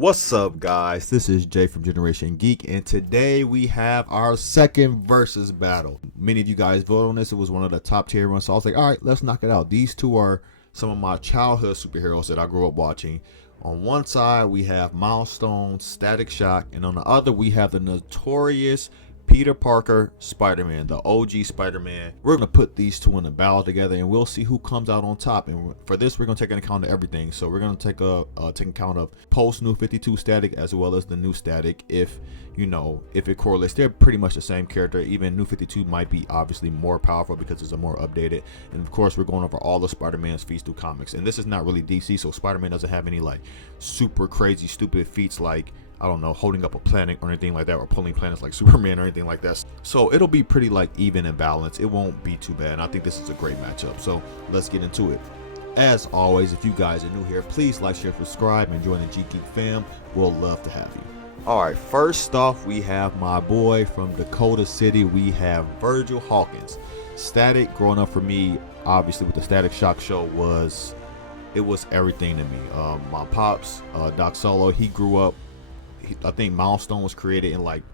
What's up, guys? This is Jay from Generation Geek, and today we have our second versus battle. Many of you guys voted on this. It was one of the top tier ones, so I was like, all right, let's knock it out. These two are some of my childhood superheroes that I grew up watching. On one side, we have Milestone, Static Shock, and on the other, we have the notorious Peter Parker, Spider-Man, the OG Spider-Man. We're going to put these two in a battle together, and we'll see who comes out on top. And for this, we're going to take into account of everything. So we're going to take account of post New 52 Static as well as the new Static. If it correlates, they're pretty much the same character. Even New 52 might be obviously more powerful because it's a more updated. And of course, we're going over all the Spider-Man's feats through comics. And this is not really DC, so Spider-Man doesn't have any like super crazy, stupid feats like, I don't know, holding up a planet or anything like that, or pulling planets like Superman or anything like that. So it'll be pretty like even and balanced. It won't be too bad. And I think this is a great matchup. So let's get into it. As always, if you guys are new here, please like, share, subscribe, and join the Geek fam. We'll love to have you. All right, first off, we have my boy from Dakota City. We have Virgil Hawkins. Static, growing up for me, obviously with the Static Shock show, was everything to me. My pops, Doc Solo, he grew up. I think Milestone was created in like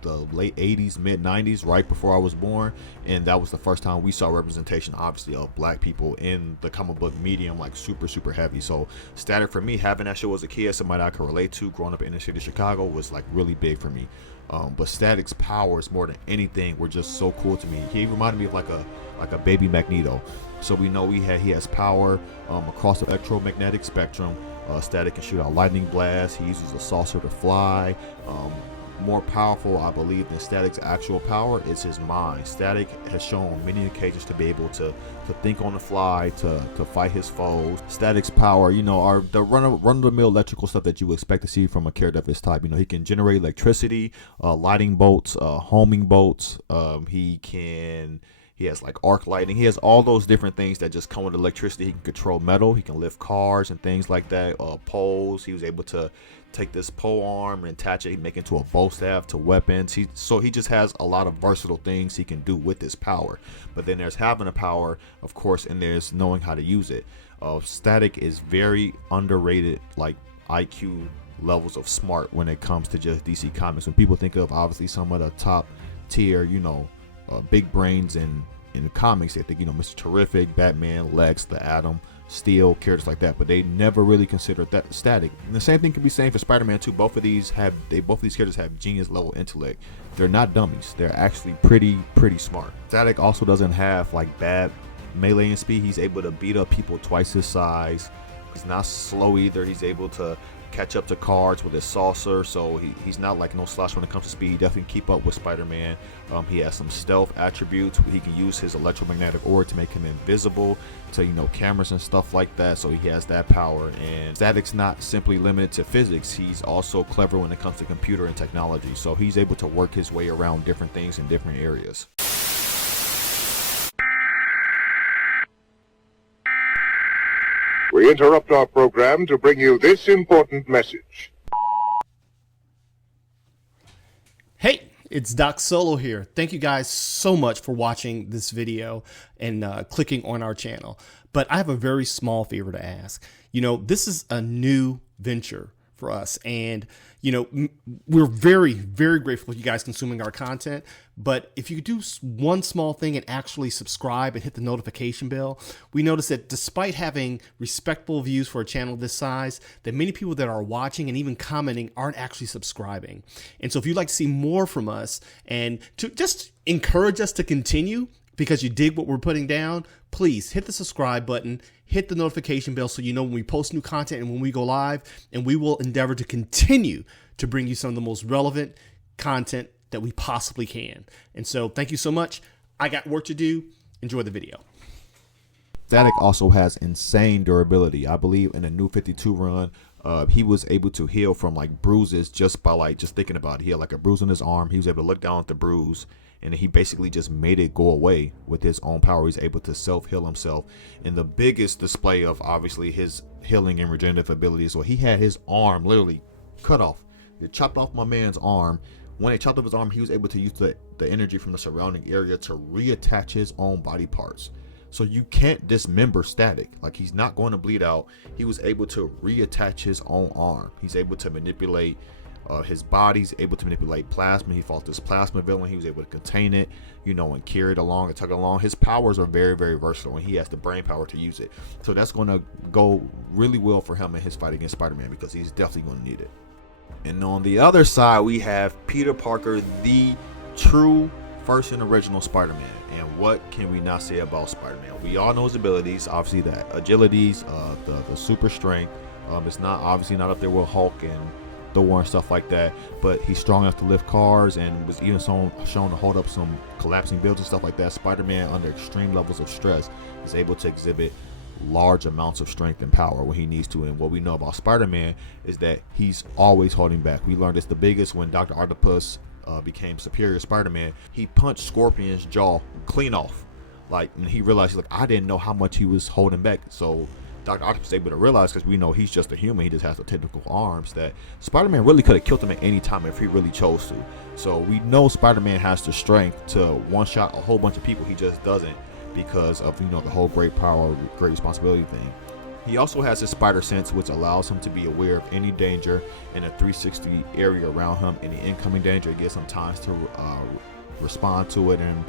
the late 80s, mid 90s, right before I was born, and that was the first time we saw representation, obviously, of black people in the comic book medium, like super heavy. So Static, for me, having that show as a kid, somebody I could relate to growing up in the city of Chicago, was like really big for me. But Static's powers, more than anything, were just so cool to me. He reminded me of like a baby Magneto. So we know he has power across the electromagnetic spectrum. Static can shoot out lightning blasts. He uses a saucer to fly. More powerful, I believe, than Static's actual power is his mind. Static has shown on many occasions to be able to think on the fly, to fight his foes. Static's power, are the run-of-the-mill electrical stuff that you would expect to see from a character of his type. He can generate electricity, lighting bolts, homing bolts. He has like arc lighting. He has all those different things that just come with electricity. He can control metal. He can lift cars and things like that. Poles. He was able to take this pole arm and attach it, make it into a bow staff, to weapons. So he just has a lot of versatile things he can do with his power. But then there's having a power, of course, and there's knowing how to use it. Static is very underrated, like IQ levels of smart when it comes to just DC Comics. When people think of obviously some of the top tier, big brains in the comics, they think Mr. Terrific, Batman, Lex, the Atom, Steel, characters like that, but they never really considered that Static. And the same thing can be said for Spider-Man too. Both of these characters have genius level intellect. They're not dummies. They're actually pretty smart. Static also doesn't have like bad melee and speed. He's able to beat up people twice his size. He's not slow either. He's able to catch up to cards with his saucer, so he's not like no slouch when it comes to speed. He definitely keep up with Spider-Man. He has some stealth attributes. He can use his electromagnetic aura to make him invisible to cameras and stuff like that, so he has that power. And Static's not simply limited to physics. He's also clever when it comes to computer and technology, so he's able to work his way around different things in different areas. We interrupt our program to bring you this important message. Hey, it's Doc Solo here. Thank you guys so much for watching this video and clicking on our channel. But I have a very small favor to ask. This is a new venture for us, and we're very grateful for you guys consuming our content. But if you could do one small thing and actually subscribe and hit the notification bell, we notice that despite having respectable views for a channel this size, that many people that are watching and even commenting aren't actually subscribing. And so if you'd like to see more from us and to just encourage us to continue, because you dig what we're putting down, please hit the subscribe button, hit the notification bell so you know when we post new content and when we go live, and we will endeavor to continue to bring you some of the most relevant content that we possibly can. And so thank you so much. I got work to do. Enjoy the video. Static also has insane durability. I believe in a New 52 run, he was able to heal from like bruises just by just thinking about it. He had like a bruise on his arm. He was able to look down at the bruise, and he basically just made it go away with his own power. He's able to self-heal himself. And the biggest display of obviously his healing and regenerative abilities, well, he had his arm literally cut off. They chopped off my man's arm. When they chopped off his arm, he was able to use the energy from the surrounding area to reattach his own body parts. So you can't dismember Static. Like, he's not going to bleed out. He was able to reattach his own arm. He's able to manipulate his body's able to manipulate plasma. He fought this plasma villain. He was able to contain it, and carry it along and tug it along. His powers are very, very versatile, and he has the brain power to use it. So that's going to go really well for him in his fight against Spider-Man, because he's definitely going to need it. And on the other side, we have Peter Parker, the true first and original Spider-Man. And what can we not say about Spider-Man? We all know his abilities, obviously the agilities, the super strength. It's not obviously not up there with Hulk and Thor and stuff like that, but he's strong enough to lift cars, and was even shown to hold up some collapsing buildings and stuff like that. Spider-Man, under extreme levels of stress, is able to exhibit large amounts of strength and power when he needs to. And what we know about Spider-Man is that he's always holding back. We learned this the biggest when Dr. Octopus became Superior Spider-Man. He punched Scorpion's jaw clean off, like, and he realized, I didn't know how much he was holding back. So Dr. Octopus is able to realize, because we know he's just a human, he just has the technical arms, that Spider-Man really could have killed him at any time if he really chose to. So we know Spider-Man has the strength to one-shot a whole bunch of people. He just doesn't, because of the whole great power, great responsibility thing. He also has his spider sense, which allows him to be aware of any danger in a 360 area around him. Any incoming danger, it gives him time to respond to it and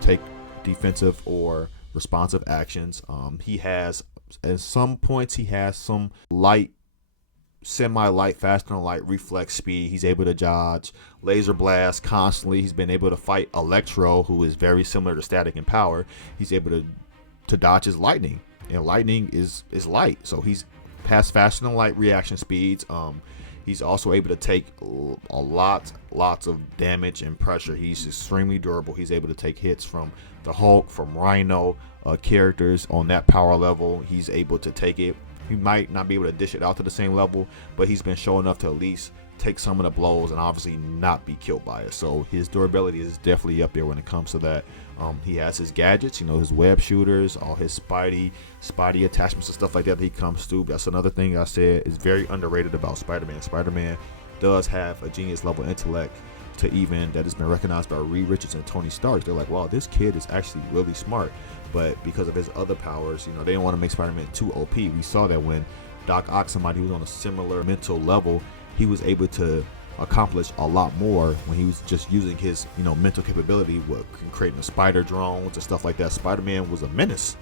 take defensive or responsive actions. He has, at some points, he has some light, semi-light, faster than light reflex speed. He's able to dodge laser blasts constantly. He's been able to fight Electro, who is very similar to Static in power. He's able to dodge his lightning, and lightning is light, so he's has faster than light reaction speeds. He's also able to take lots of damage and pressure. He's extremely durable. He's able to take hits from the Hulk, from Rhino, characters on that power level. He's able to take it. He might not be able to dish it out to the same level, but he's been shown enough to at least take some of the blows and obviously not be killed by it. So his durability is definitely up there when it comes to that. He has his gadgets, his web shooters, all his Spidey attachments and stuff like that he comes through. That's another thing I said is very underrated about Spider-Man. Spider-Man does have a genius level intellect that has been recognized by Reed Richards and Tony Stark. They're like, wow, this kid is actually really smart. But because of his other powers, they didn't want to make Spider-Man too OP. We saw that when Doc Ock, somebody who was on a similar mental level, he was able to accomplish a lot more when he was just using his mental capability with creating the spider drones and stuff like that. Spider-Man was a menace.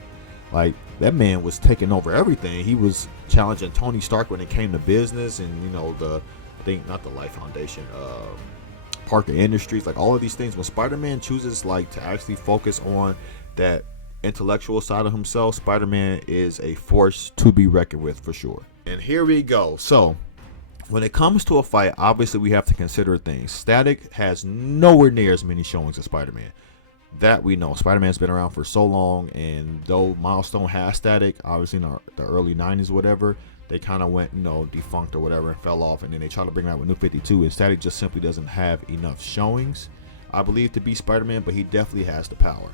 Like, that man was taking over everything. He was challenging Tony Stark when it came to business, and not the Life Foundation, Parker Industries, like all of these things. When Spider-Man chooses to actually focus on that intellectual side of himself, Spider-Man is a force to be reckoned with for sure. And here we go. So when it comes to a fight, obviously we have to consider things. Static has nowhere near as many showings as Spider-Man. That we know. Spider-Man's been around for so long, and though Milestone has Static, obviously in the early 90s or whatever, they kind of went, defunct or whatever and fell off, and then they tried to bring him out with New 52, and Static just simply doesn't have enough showings, I believe, to be Spider-Man, but he definitely has the power.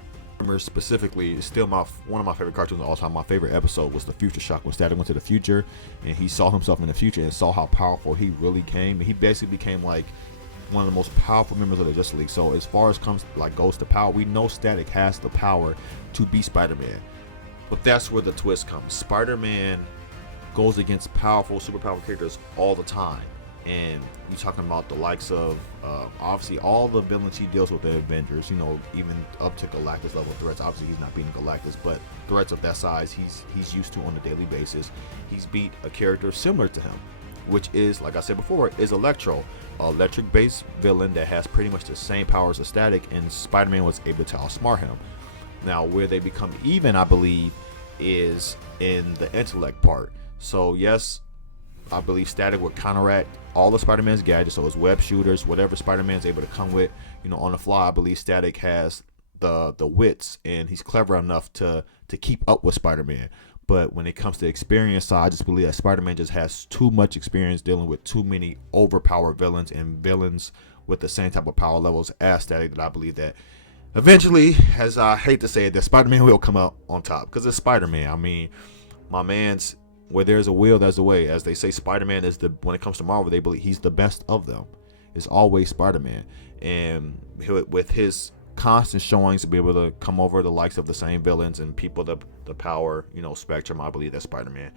Specifically, is still one of my favorite cartoons of all time. My favorite episode was the Future Shock, when Static went to the future and he saw himself in the future and saw how powerful he really came. And he basically became like one of the most powerful members of the Justice League. So as far as goes to power, we know Static has the power to be Spider-Man. But that's where the twist comes. Spider-Man goes against powerful, super powerful characters all the time. And you're talking about the likes of, obviously, all the villains he deals with the Avengers, even up to Galactus level threats. Obviously, he's not beating Galactus, but threats of that size he's used to on a daily basis. He's beat a character similar to him, which is, like I said before, is Electro, an electric-based villain that has pretty much the same powers as Static, and Spider-Man was able to outsmart him. Now, where they become even, I believe, is in the intellect part. So, yes, I believe Static would counteract all of Spider-Man's gadgets, so his web shooters, whatever Spider-Man's able to come with, on the fly. I believe Static has the wits, and he's clever enough to keep up with Spider-Man. But when it comes to experience side, I just believe that Spider-Man just has too much experience dealing with too many overpowered villains and villains with the same type of power levels as Static, that I believe that eventually, as I hate to say it, that Spider-Man will come out on top, because it's Spider-Man. I mean, my man's, where there's a will, there's a way. As they say, Spider-Man is when it comes to Marvel, they believe he's the best of them. It's always Spider-Man. And with his constant showings to be able to come over the likes of the same villains and people the power, spectrum. I believe that Spider-Man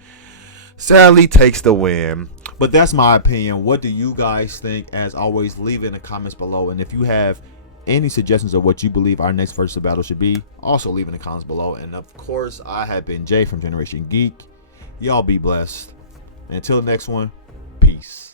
sadly takes the win. But that's my opinion. What do you guys think? As always, leave it in the comments below. And if you have any suggestions of what you believe our next versus battle should be, also leave in the comments below. And of course, I have been Jay from Generation Geek. Y'all be blessed. Until the next one, peace.